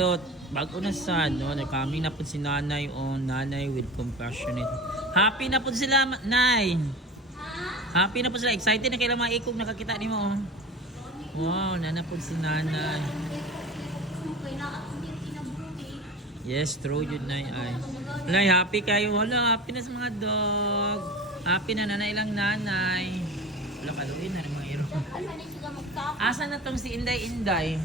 nindot. Bago na sad, no? Kami na po si nanay, nanay with compassionate. Happy na po sila, nay. Happy na po sila. Excited na kailang mga ikog nakakita ni mo, Wow, nana po si nanay. Yes, true yun, nay. Nay, happy kayo. Wala, happy na sa mga dog. Happy na nanay lang nanay. Wala, kaluin na ng mga iro. Asa na tong si Inday Inday?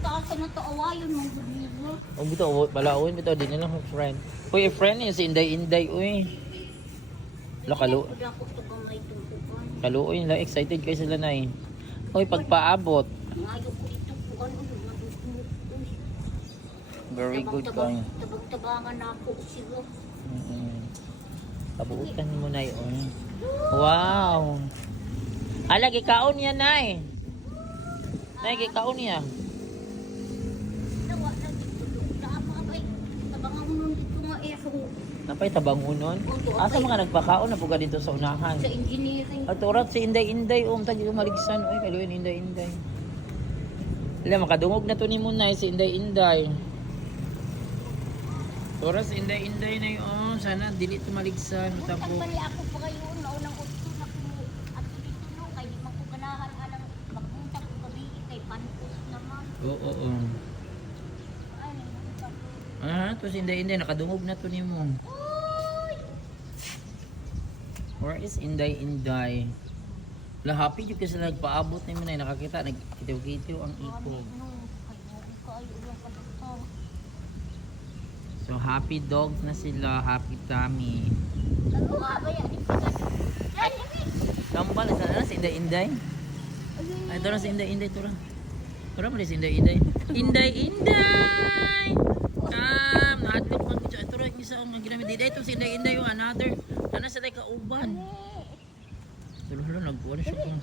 Asa na to awayon mong gumigo. Ang bito, balawin bito, di na lang friend. Uy, friend niya si Inday Inday, uy. Wala, kaluin lang, excited kayo sila, nay. Uy, pagpaabot. Ngayon ko ito po ano. Very good kayo. Tabag-tabangan na ako sigo. Pabuutan mo na yun. Wow! Ala, gikaon niya, nay. Nay, gikaon niya. Nawa na dito. Daama abay. Tabangan mo nun dito nga eho. Napay tabangunon? Asa mga nagpakaon na po ka dito sa unahan? Sa engineering. At orat si Inday Inday, tagi umaligsan. Uy, kaluin Inday Inday. Ala, makadungog na to ni Munay si Inday Inday. Oras Inday Inday na yun. Sana dili tumaligsan. Tapo. Tagbali ako pa kayo. Naunang usto na ko. At dito no. Kaya di man ko ganahan alang magpunta ko gabi. Kay pantos naman. Oo. Ay, nagpunta ko. To si Inday Inday. Nakadungog na to ni mo. Where is Inday Inday? Wala, happy yung kasi nagpaabot ni mo na nakakita. Nagkitiw-kitiw ang ikog. So happy dogs na sila. Happy tummy. Kambal, sana na si Inday Inday. Ay, ito na si Inday Inday. Tura mo si Inday Inday. Inday Inday! Nahatid mo ang kutsa. Ito rin isa ang ginamit. Ito si Inday Inday yung another. Sana sila kauban. Tulo-tulo, nagkuhan siya kung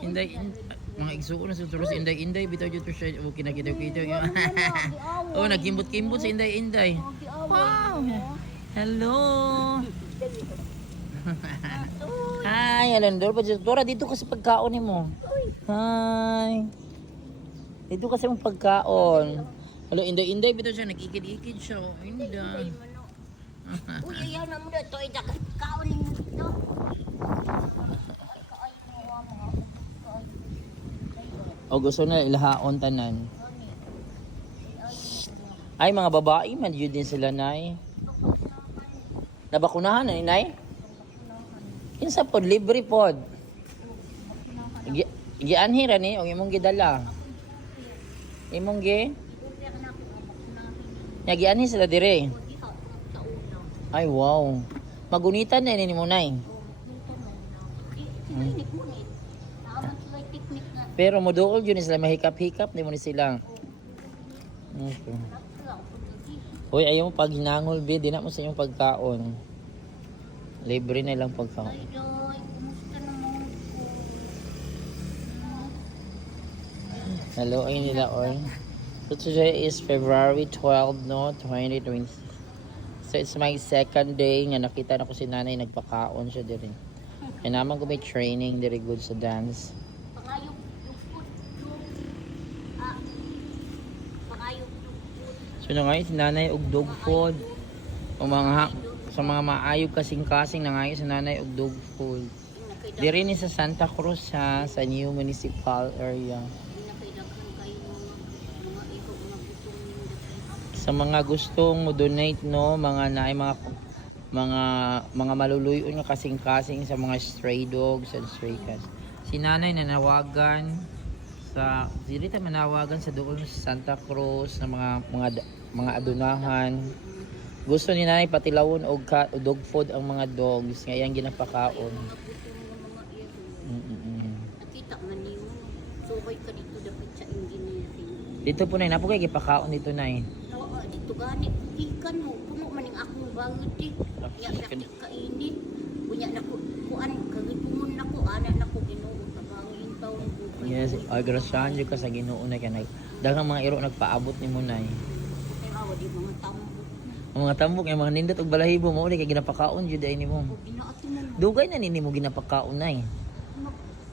Inday Inday. Mga igsuon na sa si Inday Inday. Bitaw dito siya. Kinakitaw-kitaw yun. Nagkimbot-kimbot si Inday Inday. Wow! Hello! Hi, Alandor. Dora, dito kasi pagkaon ni mo. Hi! Dito kasi yung pagkaon. Hello, Inday Inday. Bitaw siya. Nag-ikid-ikid siya. Inday. Uy, ayaw na mo na ito. Kaon ninyo dito. O gusto na ilahaon tanan. Ay, mga babae, man yun din sila, nay. Nabakunahan na ni nay? Kinsa pod, libre pod. Gianhira ni, o imong gidala. Imong gi? Gianhi sila dire. Ay, wow. Magunitan na ni mo, nay. Pero moduol yun sila mahikap-hikap, di mo ni sila. Okay. Uy, ayaw mo pag hinangol, be, di na mo sa inyong pagkaon. Libre na lang pagkaon. Hello, ayun nila, oy. So today is February 12, no, 2020. So it's my second day nga nakita na ko si nanay nagpakaon siya din. Kaya naman ko may training very good sa dance. So na ngayon si nanay og dog food. O mga sa mga maayog kasing-kasing na ngayon si nanay og dog food. Diri ni sa Santa Cruz ha, sa new municipal area. Sa mga gustong mo-donate, no, mga naay mga maluluyon nga kasing-kasing sa mga stray dogs and stray cats. Si nanay nanawagan sa dito manawagan sa doon sa Santa Cruz na mga adunahan. Gusto ni nanay patilawon og dog food ang mga dogs nga iyang ginapakaon. Nakita man niyo. Subay ka dito dapat sa engineering. Dito po nay napo kay gipakaon dito nay. Dito gani ikan mo puno maning akong bangit ya kainin punya nako kuan kagipungon nako ana nako Ginoo tabangin taon ko. Yes, agrasyan jud ka sa Ginoo na kanay. Daghang mga iro nagpaabot ni mo nay. Kay awa di mga tambok. Ang mga tambok yung mga nindot og balahibo mo uli kay ginapakaon jud ay nimo. Ginaati mo. Dugay na nimo ginapakaon nay.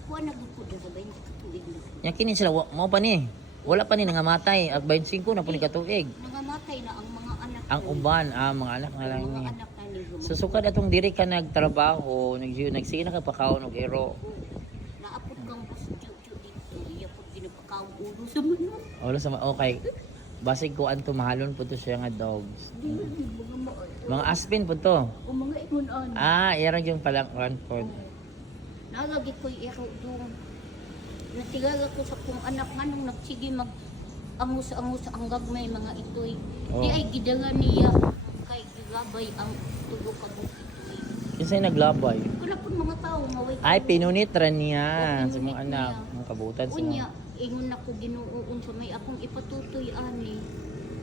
Kuan na gud ko sa 20 ka tuig. Nya kini sila mo pa ni. Wala pa ni nangamatay. At 25 na po ni katuig. Nangamatay na ang mga anak Ang ko. uban, mga anak na lang Ang mga niya. anak na ni Gumay. So sukad atong diri ka nagtrabaho, nagsige na ka pakaon og ero. Naapot kang pasudyo dito. Iya po ginapakaw ulo sa manok. Wala sa okay. Basig ko anto mahalon po to siya nga dogs. Dili mga maay. Mga aspin po to. O mga imunan. Iyarang yung palangkuhan po. Nalagi ko'y ero doon. Natigala ko sa kong anak nga nung nagsige mag angus-angus ang gagmay mga itoy. Oh. Di ay gidala niya kay gigabay ang tulo ka mo itoy. Kinsay naglabay? Kuna po mga tao maway. Ay, pinunitran niya Oh, sa mga pinunit anak. niya. Mga kabutan sa Unya, ingon ako ginuon sa may akong ipatutoy ani.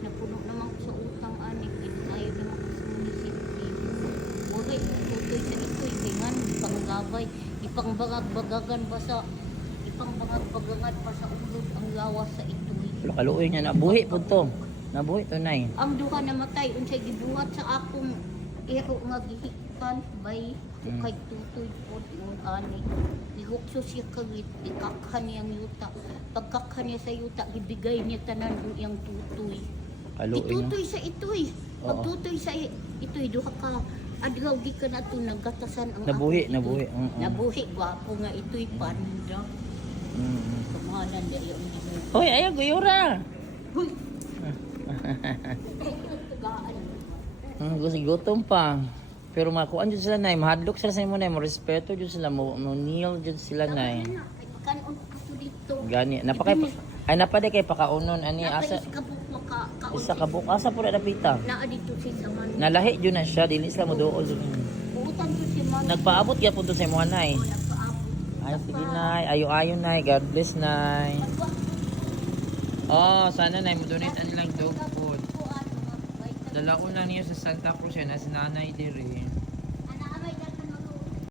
Napuno naman ko sa utang ani. Kinayo naman ko sa munisipyo. Wala ipatutoy sa itoy. Kingan, ipanggabay. Ipangbagag-bagagan ba sa ipangbagag-bagagan pa sa ulod ang lawas sa itoy. Pero kaluoy niya, nabuhi po to. Nabuhi to, nay. Ang duha namatay unsay gibuhat sa akong ero nga gihikan bay kay tutoy po ingon ani. Gihukso siya kagit, ikakhan niyang yuta. Pagkakhan niya sa yuta, gibigay niya tanan ang iyang tutoy. Kaluoy na. Itutoy sa itoy. Oo. Pagtutoy sa itoy, duha ka. Adlaw di ka na ito nagatasan ang Nabuhi, akong itoy. nabuhi. Nabuhi, gwapo nga itoy panda. Mm. Kamahalan niya yung ginuha. Hoy, ayaw, guyura. Huy! Tagaan. Gusto gutom pa. Pero makuan dyan sila, nay. Mahadlok sila sa imo, nay. Mo respeto dyan sila. Mo kneel dyan sila, nay. Kanon ko dito. Gani. Napade kay pakaunon. Ani, asa. Isa ka buka. Asa po na napita. Naa dito si Saman. Nalahi dyan na siya. Dili sila mo dool. Uutan ko si Man. Nagpaabot kaya po to sa imo, nay. Nagpaabot. Ay, sige, nay. Ayo-ayo, nay. God bless, nay. Oh, sana, nay. Mo-donate ang lang dog food. Dala ko na niya sa Santa Cruz yan. As nanay diri.